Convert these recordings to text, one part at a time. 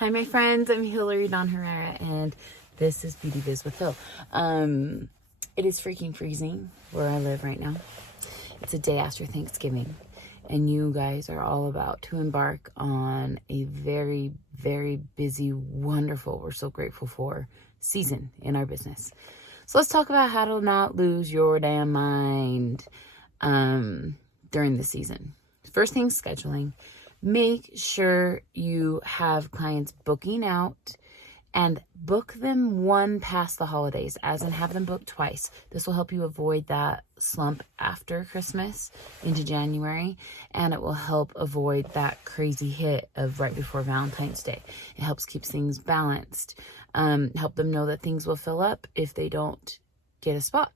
Hi, my friends. I'm Hillary Dawn Herrera, and this is Beauty Biz with Hill. It is freaking freezing where I live right now. It's a day after Thanksgiving, and you guys are all about to embark on a very, very busy, wonderful, we're so grateful for, season in our business. So let's talk about how to not lose your damn mind during the season. First thing, scheduling. Make sure you have clients booking out and book them one past the holidays, as in have them booked twice. This will help you avoid that slump after Christmas into January, and it will help avoid that crazy hit of right before Valentine's Day. It helps keep things balanced. Help them know that things will fill up if they don't get a spot.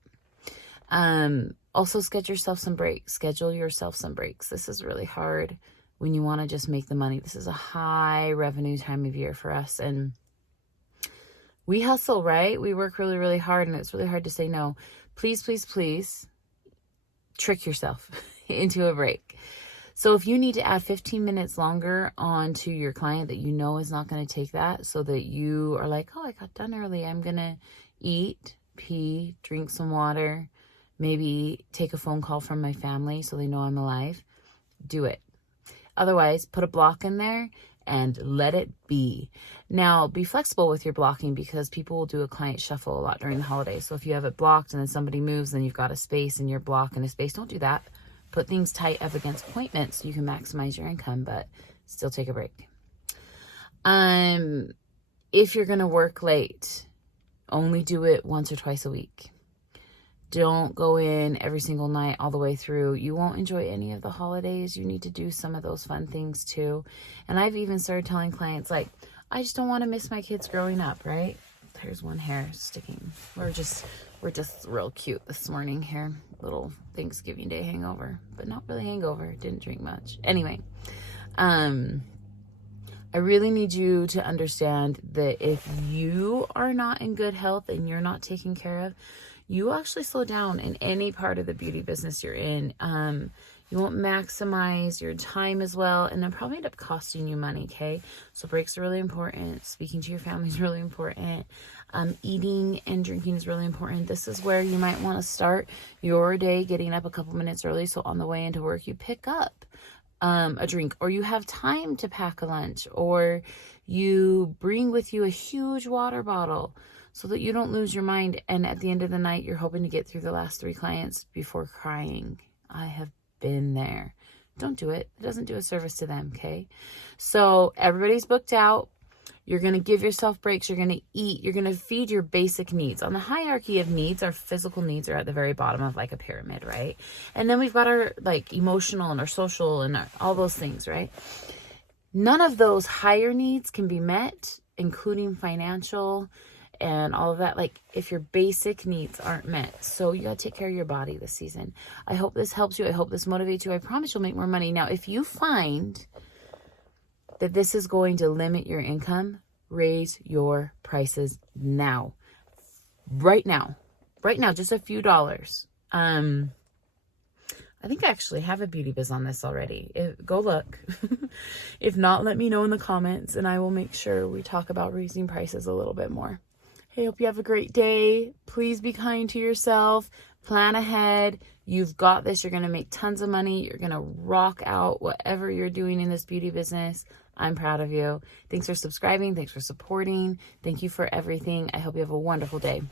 Also schedule yourself some breaks. This is really hard when you want to just make the money. This is a high revenue time of year for us, and we hustle, right? We work really, really hard, and it's really hard to say no. Please, please, please trick yourself into a break. So if you need to add 15 minutes longer on to your client that you know is not going to take that, so that you are like, oh, I got done early. I'm going to eat, pee, drink some water, maybe take a phone call from my family so they know I'm alive. Do it. Otherwise, put a block in there and let it be. Now, be flexible with your blocking, because people will do a client shuffle a lot during the holidays. So if you have it blocked and then somebody moves, then you've got a space in your block and a space. Don't do that. Put things tight up against appointments so you can maximize your income, but still take a break. If you're going to work late, only do it once or twice a week. Don't go in every single night all the way through. You won't enjoy any of the holidays. You need to do some of those fun things too. And I've even started telling clients, like, I just don't want to miss my kids growing up, right? There's one hair sticking. We're just real cute this morning here. Little Thanksgiving Day hangover, but not really hangover. Didn't drink much. Anyway, I really need you to understand that if you are not in good health and you're not taken care of, you will actually slow down in any part of the beauty business you're in. You won't maximize your time as well, and it'll probably end up costing you money, okay? So breaks are really important. Speaking to your family is really important. Eating and drinking is really important. This is where you might want to start your day getting up a couple minutes early, so on the way into work you pick up a drink, or you have time to pack a lunch, or you bring with you a huge water bottle so that you don't lose your mind, and at the end of the night you're hoping to get through the last 3 clients before crying. I have been there. Don't do it. It doesn't do a service to them, okay? So everybody's booked out. You're going to give yourself breaks. You're going to eat. You're going to feed your basic needs. On the hierarchy of needs, our physical needs are at the very bottom of like a pyramid, right? And then we've got our like emotional and our social and all those things, right? None of those higher needs can be met, including financial and all of that, like if your basic needs aren't met. So you gotta take care of your body this season. I hope this helps you. I hope this motivates you. I promise you'll make more money. Now, if you find that this is going to limit your income, raise your prices now. Right now, just a few dollars. I think I actually have a beauty biz on this already. Go look. If not, let me know in the comments, and I will make sure we talk about raising prices a little bit more. Hey, hope you have a great day. Please be kind to yourself. Plan ahead. You've got this. You're going to make tons of money. You're going to rock out whatever you're doing in this beauty business. I'm proud of you. Thanks for subscribing. Thanks for supporting. Thank you for everything. I hope you have a wonderful day.